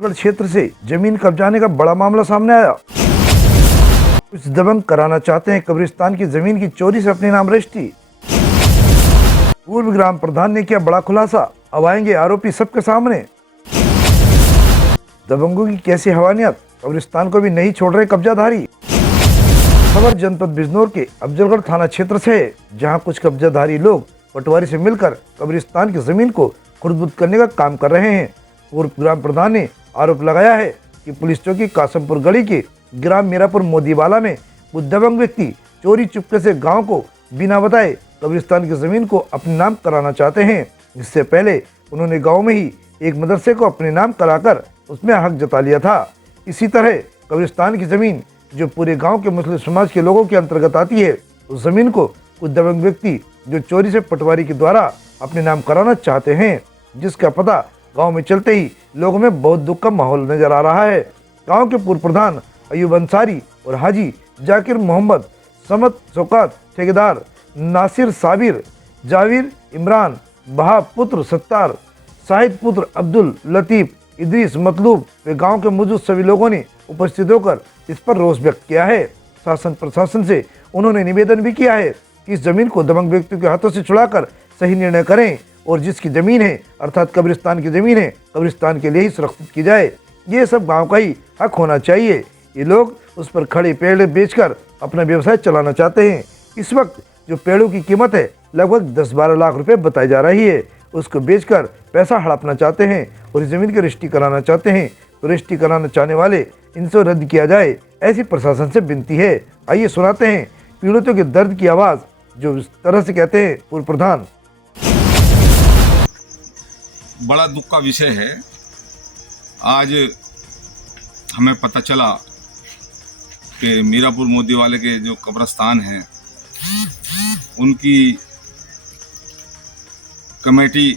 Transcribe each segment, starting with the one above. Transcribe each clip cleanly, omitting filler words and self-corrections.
क्षेत्र से जमीन कब्जाने का बड़ा मामला सामने आया। कुछ दबंग कराना चाहते हैं कब्रिस्तान की जमीन की चोरी से अपने नाम रजिस्ट्री। पूर्व ग्राम प्रधान ने किया बड़ा खुलासा, अब आएंगे आरोपी सबके सामने। दबंगों की कैसी हवानियत, कब्रिस्तान को भी नहीं छोड़ रहे कब्जाधारी। खबर जनपद बिजनौर के अफजलगढ़ थाना क्षेत्र से है, जहां कुछ कब्जाधारी लोग पटवारी से मिलकर कब्रिस्तान की जमीन को खुर्द-बुर्द करने का काम कर रहे हैं। पूर्व ग्राम प्रधान ने आरोप लगाया है कि पुलिस चौकी कासमपुर गली के ग्राम मीरापुर मोदीवाला में कुछ दबंग व्यक्ति चोरी चुपके से गांव को बिना बताए कब्रिस्तान की जमीन को अपने नाम कराना चाहते हैं। इससे पहले उन्होंने गांव में ही एक मदरसे को अपने नाम कराकर उसमें हक जता लिया था। इसी तरह कब्रिस्तान की जमीन जो पूरे गांव के मुस्लिम समाज के लोगों के अंतर्गत आती है, उस जमीन को कुछ दबंग व्यक्ति जो चोरी से पटवारी के द्वारा अपने नाम कराना चाहते हैं, जिसका पता गांव में चलते ही लोगों में बहुत दुख का माहौल नजर आ रहा है। गांव के पूर्व प्रधान अयूब अंसारी और हाजी जाकिर मोहम्मद, समत शौकत ठेकेदार, नासिर साबिर, जाविर इमरान, बहाब पुत्र सत्तार, शाहिद पुत्र अब्दुल लतीफ, इदरीस मतलूब व गांव के मौजूद सभी लोगों ने उपस्थित होकर इस पर रोष व्यक्त किया है। शासन प्रशासन से उन्होंने निवेदन भी किया है कि इस जमीन को दबंग व्यक्तियों के हाथों से छुड़ाकर सही निर्णय करें और जिसकी जमीन है अर्थात कब्रिस्तान की जमीन है, कब्रिस्तान के लिए ही सुरक्षित की जाए। ये सब गांव का ही हक होना चाहिए। ये लोग उस पर खड़े पेड़ बेचकर अपना व्यवसाय चलाना चाहते हैं। इस वक्त जो पेड़ों की कीमत है लगभग 10-12 लाख रुपए बताई जा रही है, उसको बेचकर पैसा हड़पना चाहते हैं और इस जमीन की रजिस्ट्री कराना चाहते हैं। तो रजिस्ट्री कराना चाहने वाले इनसे रद्द किया जाए, ऐसी प्रशासन से विनती है। आइए सुनाते हैं पीड़ितों के दर्द की आवाज़, जो इस तरह से कहते हैं पूर्व प्रधान। बड़ा दुख का विषय है। आज हमें पता चला कि मीरापुर मोदीवाले के जो कब्रिस्तान हैं, उनकी कमेटी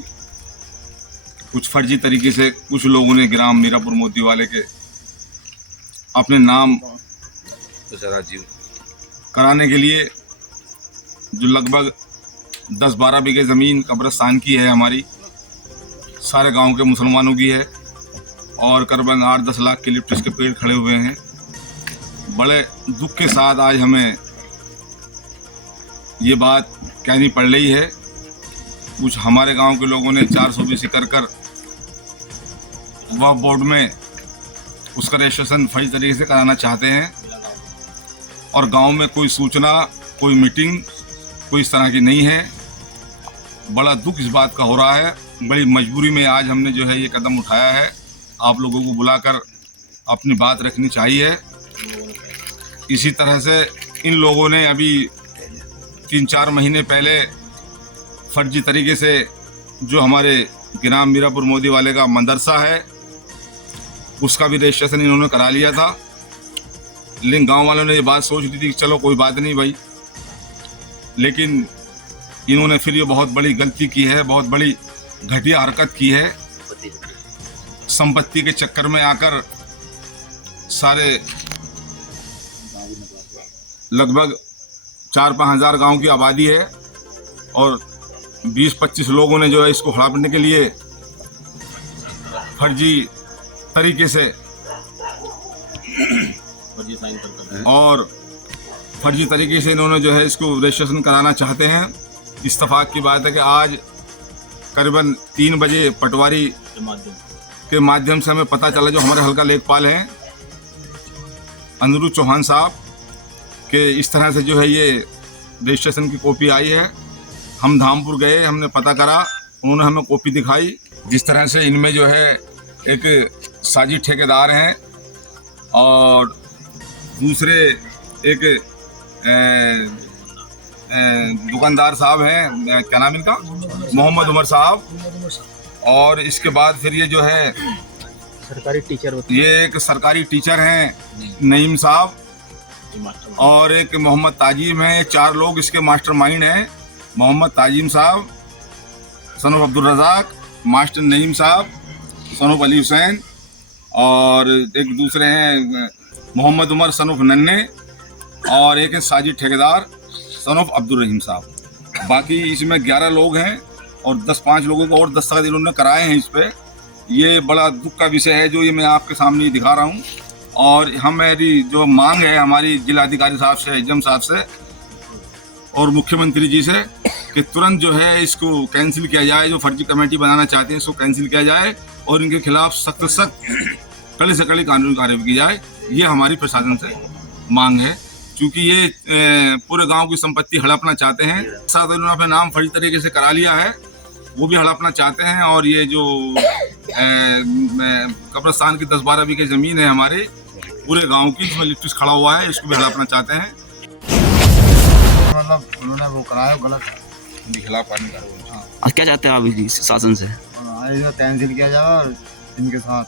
कुछ फर्जी तरीके से कुछ लोगों ने ग्राम मीरापुर मोदीवाले के अपने नाम कराने के लिए जो लगभग 10-12 बीघे ज़मीन कब्रिस्तान की है, हमारी सारे गांव के मुसलमानों की है और करीबन 8-10 लाख के लिप्टस के पेड़ खड़े हुए हैं। बड़े दुख के साथ आज हमें ये बात कहनी पड़ रही है। कुछ हमारे गांव के लोगों ने 420 कर वक्फ बोर्ड में उसका रजिस्ट्रेशन फर्जी तरीके से कराना चाहते हैं और गांव में कोई सूचना, कोई मीटिंग, कोई इस तरह की नहीं है। बड़ा दुख इस बात का हो रहा है। बड़ी मजबूरी में आज हमने जो है ये कदम उठाया है। आप लोगों को बुलाकर अपनी बात रखनी चाहिए। इसी तरह से इन लोगों ने अभी 3-4 महीने पहले फर्जी तरीके से जो हमारे ग्राम मीरापुर मोदीवाले का मदरसा है, उसका भी रजिस्ट्रेशन इन्होंने करा लिया था। लेकिन गांव वालों ने ये बात सोच ली थी कि चलो कोई बात नहीं भाई, लेकिन इन्होंने फिर ये बहुत बड़ी गलती की है, बहुत बड़ी घटिया हरकत की है। संपत्ति के चक्कर में आकर सारे लगभग 4-5 हज़ार गाँव की आबादी है और 20-25 लोगों ने जो है इसको हड़पने के लिए फर्जी तरीके से और फर्जी तरीके से इन्होंने जो है इसको रजिस्ट्रेशन कराना चाहते हैं। इत्तेफाक की बात है कि आज करीबन 3 बजे पटवारी के माध्यम से हमें पता चला, जो हमारे हल्का लेखपाल हैं अनिरुद्ध चौहान साहब के, इस तरह से जो है ये रजिस्ट्रेशन की कॉपी आई है। हम धामपुर गए, हमने पता करा, उन्होंने हमें कॉपी दिखाई। जिस तरह से इनमें जो है एक साजिद ठेकेदार हैं और दूसरे एक दुकानदार साहब हैं, क्या नाम इनका, मोहम्मद उमर साहब, और इसके बाद फिर ये जो है सरकारी टीचर, ये एक सरकारी टीचर हैं नईम साहब, और एक मोहम्मद ताजीम है। ये 4 लोग इसके मास्टरमाइंड हैं। Mohammad Tazeem sahab, son of Abdul Razzaq, master Naeem sahab, son of Ali Hussain, और एक दूसरे हैं मोहम्मद उमर सन ऑफ नन्ने, और एक है साजिद ठेकेदार सन ऑफ अब्दुल रहीम साहब। बाकी इसमें 11 लोग हैं और 10-5 लोगों को और दस्तखत इन्होंने कराए हैं इस पर। ये बड़ा दुख का विषय है जो ये मैं आपके सामने दिखा रहा हूँ। और हमारी जो मांग है हमारी जिलाधिकारी साहब से, एसडीएम साहब से और मुख्यमंत्री जी से कि तुरंत जो है इसको कैंसिल किया जाए। जो फर्जी कमेटी बनाना चाहते हैं इसको कैंसिल किया जाए और इनके खिलाफ सख्त कड़ी से कड़ी कानूनी कार्रवाई की जाए। ये हमारी प्रशासन से मांग है, क्योंकि ये पूरे गांव की संपत्ति हड़पना चाहते हैं। साथ उन्होंने अपना नाम फर्जी तरीके से करा लिया है, वो भी हड़पना चाहते हैं। और ये जो कब्रिस्तान की 10-12 बीघे जमीन है हमारे पूरे गांव की, जिसमें लिफ्ट खड़ा हुआ है, इसको भी हड़पना चाहते हैं। मतलब उन्होंने वो कराया गलत, इनके खिलाफ कानूनी कार्रवाई। क्या चाहते हैं आप इस शासन से? इसको कैंसिल किया जाए और इनके साथ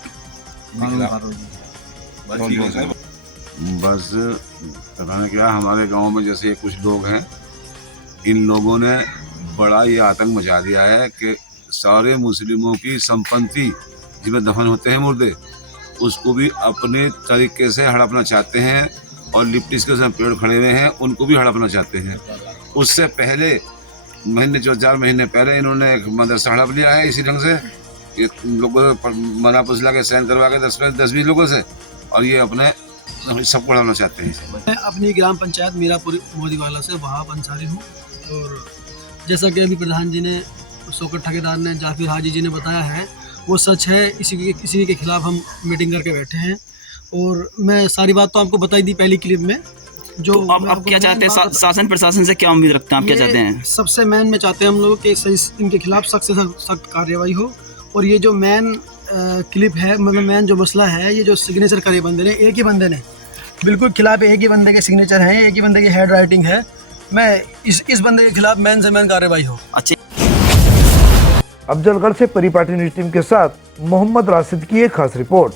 कानूनी कार्रवाई। बस कहना क्या, हमारे गांव में जैसे कुछ लोग हैं, इन लोगों ने बड़ा ये आतंक मचा दिया है कि सारे मुस्लिमों की संपत्ति जिसमें दफन होते हैं मुर्दे, उसको भी अपने तरीके से हड़पना चाहते हैं। और लिप्टिस के साथ पेड़ खड़े हुए हैं उनको भी हड़पना चाहते हैं। उससे पहले महीने 4 महीने पहले इन्होंने एक मदरसा हड़प लिया है इसी ढंग से, ये लोगों को मना पुसला के साइन करवा के 10-20 लोगों से, और ये अपने सबको हड़पना चाहते हैं। मैं अपनी ग्राम पंचायत मीरापुर मोदीवाला से वहाब अंसारी हूँ। और जैसा कि अभी प्रधान जी ने, शौकत ठेकेदार ने, जाफिर हाजी जी ने बताया है, वो सच है। इसी के खिलाफ हम मीटिंग करके बैठे हैं। और मैं सारी बात तो आपको बताई दी पहली क्लिप में। जो तो आप क्या चाहते हैं? शासन प्रशासन से क्या उम्मीद रखते हैं आप? क्या चाहते हैं? सबसे मेन में चाहते हैं हम लोग कि इनके खिलाफ सख्त से सख्त कार्रवाई हो। और ये जो मेन क्लिप है, मतलब मेन जो मसला है, ये जो सिग्नेचर करे बंदे ने, एक ही बंदे ने बिल्कुल खिलाफ, एक ही बंदे के सिग्नेचर हैं, एक ही बंदे की हैंड राइटिंग है। मैं इस बंदे के खिलाफ मेन से मेन कार्रवाई हो। अच्छे। अफजलगढ़ से परिपाटी न्यूज टीम के साथ मोहम्मद राशिद की एक खास रिपोर्ट।